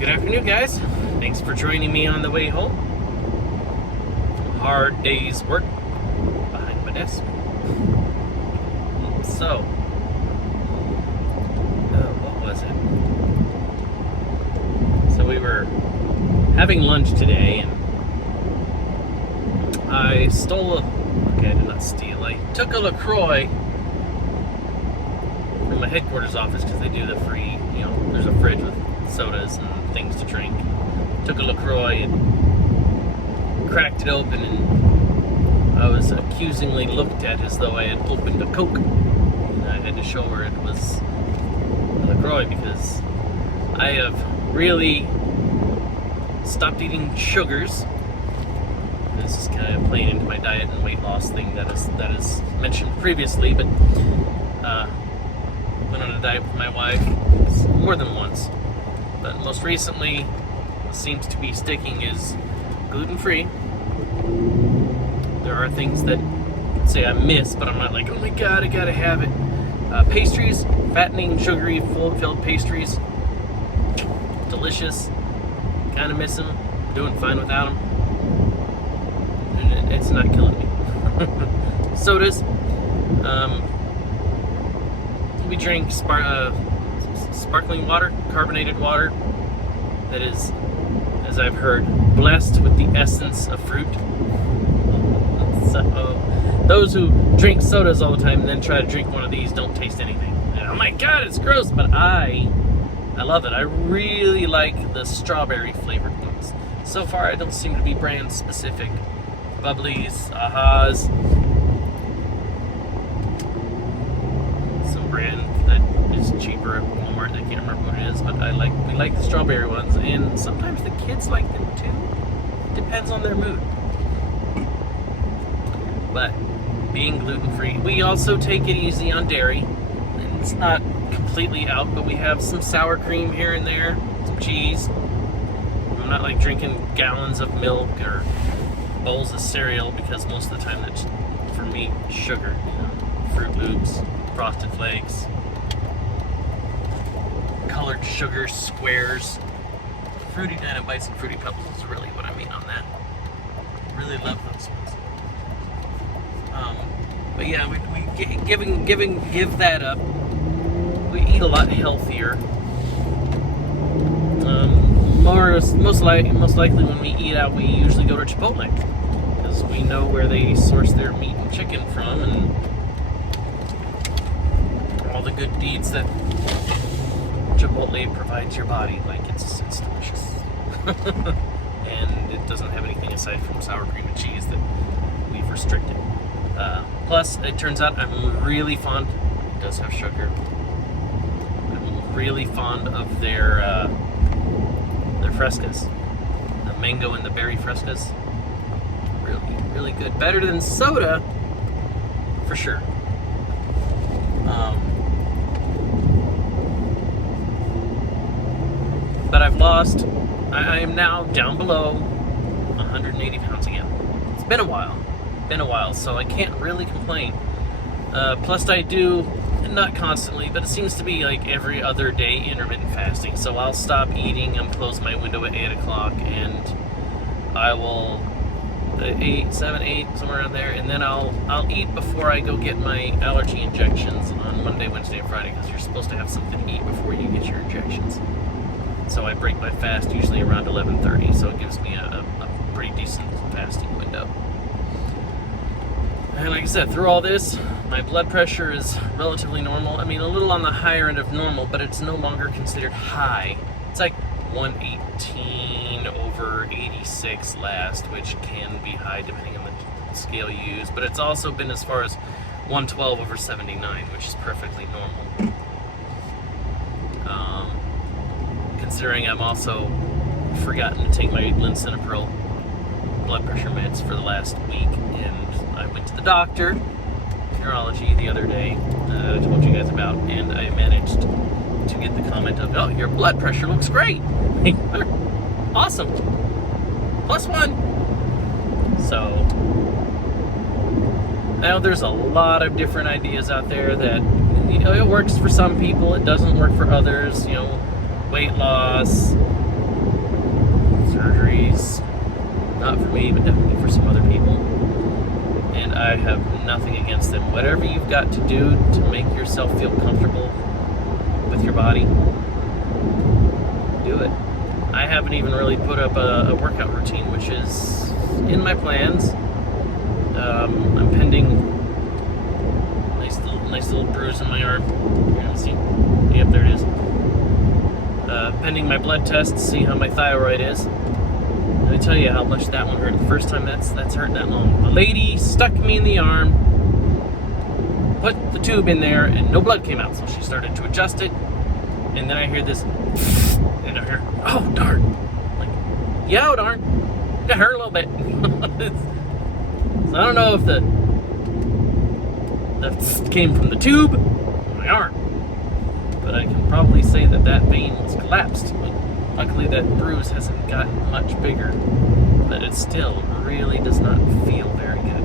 Good afternoon, guys. Thanks for joining me on the way home. Hard day's work behind my desk. So, what was it? So we were having lunch today, and I I did not steal. I took a LaCroix from my headquarters office because they do the free, there's a fridge with sodas and things to drink. Took a LaCroix and cracked it open, and I was accusingly looked at as though I had opened a Coke. And I had to show her it was a LaCroix because I have really stopped eating sugars. This is kind of playing into my diet and weight loss thing that is mentioned previously, but went on a diet with my wife more than once. But most recently, what seems to be sticking is gluten-free. There are things that, say, I miss, but I'm not like, oh my god, I gotta have it. Pastries, fattening, sugary, filled pastries, delicious. Kind of miss them. Doing fine without them. And it's not killing me. Sodas. We drink sparkling water, carbonated water, that is, as I've heard, blessed with the essence of fruit. So, those who drink sodas all the time and then try to drink one of these don't taste anything. And, oh my god, it's gross, but I love it. I really like the strawberry flavored ones. So far, I don't seem to be brand specific. Bubblies, Ahas, some brand that is cheaper at Walmart. I can't remember what it is, but we like the strawberry ones, and sometimes the kids like them too. Depends on their mood. But being gluten-free, we also take it easy on dairy. It's not completely out, but we have some sour cream here and there, some cheese. I'm not like drinking gallons of milk or bowls of cereal, because most of the time that's, for me, sugar. Fruit Loops, Frosted Flakes, colored sugar squares, Fruity Dinobites and Fruity Pebbles is really what I mean on that. Really love those ones. But yeah, we give that up. We eat a lot healthier. Most likely when we eat out, we usually go to Chipotle because we know where they source their meat and chicken from, and all the good deeds that Chipotle provides your body. Like it's delicious, and it doesn't have anything aside from sour cream and cheese that we've restricted. Plus, it turns out I'm really fond. It does have sugar. I'm really fond of their frescas, the mango and the berry frescas. Really, really good. Better than soda, for sure. But I've lost. I am now down below 180 pounds again. It's been a while. So I can't really complain. Plus, I do, not constantly, but it seems to be like every other day intermittent fasting. So I'll stop eating and close my window at 8 o'clock, and I will 8, somewhere around there, and then I'll eat before I go get my allergy injections on Monday, Wednesday, and Friday, because you're supposed to have something to eat before you get your injections. So I break my fast usually around 11:30, so it gives me a pretty decent fasting window. And like I said, through all this, my blood pressure is relatively normal. I mean, a little on the higher end of normal, but it's no longer considered high. It's like 118 over 86 last, which can be high depending on the scale you use. But it's also been as far as 112 over 79, which is perfectly normal. Considering I'm also forgotten to take my lisinopril blood pressure meds for the last week, and I went to the doctor, neurology, the other day, I told you guys about, and I managed to get the comment of, oh, your blood pressure looks great. Awesome. +1. So, I know there's a lot of different ideas out there that, it works for some people, it doesn't work for others, weight loss, surgeries. Not for me, but definitely for some other people. And I have nothing against them. Whatever you've got to do to make yourself feel comfortable with your body, do it. I haven't even really put up a workout routine, which is in my plans. I'm pending nice little bruise in my arm. You're gonna see. Yep, there it is. Pending my blood test to see how my thyroid is. Let me tell you how much that one hurt. The first time that's hurt that long. A lady stuck me in the arm, put the tube in there, and no blood came out. So she started to adjust it, and then I hear this, and I hear, oh darn! Like, yeah, darn, it hurt a little bit. So I don't know if that came from the tube or my arm, but I can probably say that vein was collapsed. But luckily, that bruise hasn't gotten much bigger, but it still really does not feel very good.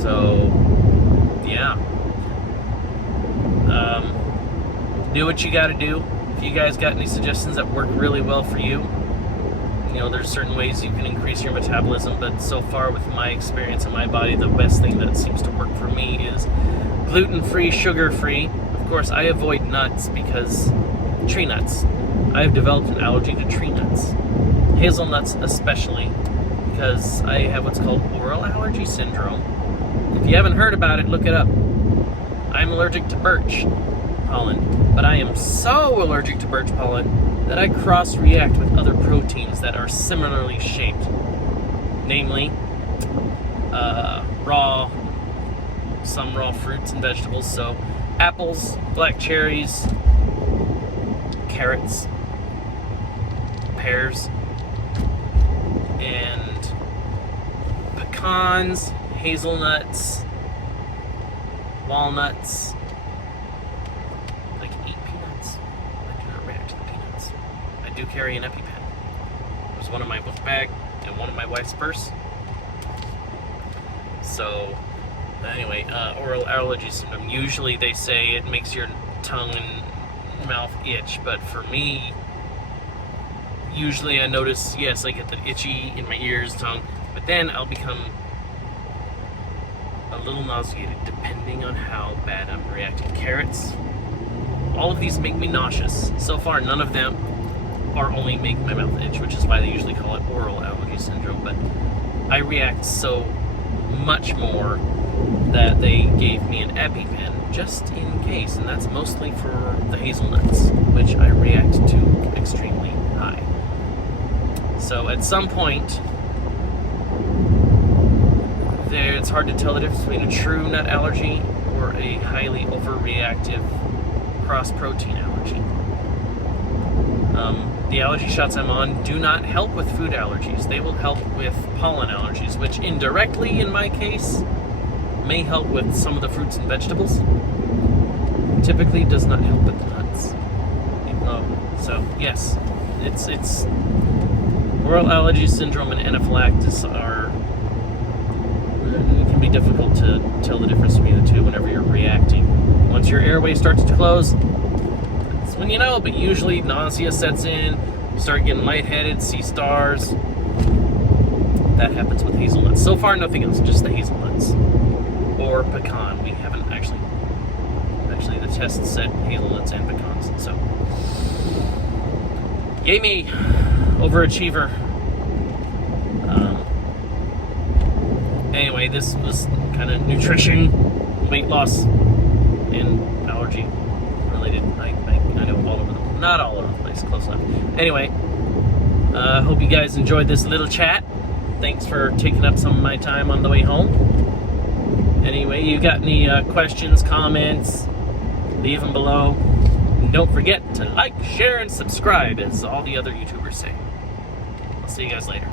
So, yeah. Do what you gotta do. If you guys got any suggestions that work really well for you, you know, there's certain ways you can increase your metabolism, but so far with my experience in my body, the best thing that seems to work for me is gluten-free, sugar-free. Of course, I avoid nuts because tree nuts. I've developed an allergy to tree nuts. Hazelnuts especially, because I have what's called oral allergy syndrome. If you haven't heard about it, look it up. I'm allergic to birch pollen, but I am so allergic to birch pollen that I cross-react with other proteins that are similarly shaped. Namely, some raw fruits and vegetables, so apples, black cherries, carrots, pears, and pecans, hazelnuts, walnuts. I can eat peanuts. I cannot react to the peanuts. I do carry an EpiPen. There's one in my book bag and one in my wife's purse. So, anyway, oral allergy syndrome. Usually they say it makes your tongue and mouth itch, but for me, usually I notice, yes, I get the itchy in my ears, tongue, but then I'll become a little nauseated depending on how bad I'm reacting. Carrots, all of these make me nauseous. So far, none of them are only make my mouth itch, which is why they usually call it oral allergy syndrome, but I react so much more that they gave me an EpiPen just in case, and that's mostly for the hazelnuts, which I react to extremely high. So at some point, it's hard to tell the difference between a true nut allergy or a highly overreactive cross-protein allergy. The allergy shots I'm on do not help with food allergies. They will help with pollen allergies, which indirectly, in my case, may help with some of the fruits and vegetables. Typically does not help with the nuts. So yes, it's oral allergy syndrome and anaphylaxis it can be difficult to tell the difference between the two whenever you're reacting. Once your airway starts to close, that's when you know, but usually nausea sets in, you start getting lightheaded, see stars. That happens with hazelnuts. So far, nothing else, just the hazelnuts. Or pecan. We haven't actually the test said hazelnuts and pecans, so. Yay me, overachiever. Anyway, this was kind of nutrition, weight loss, and allergy related. I know all over the place. Not all over the place, close enough. Anyway, hope you guys enjoyed this little chat. Thanks for taking up some of my time on the way home. Anyway, you got any questions, comments, leave them below. And don't forget to like, share, and subscribe, as all the other YouTubers say. I'll see you guys later.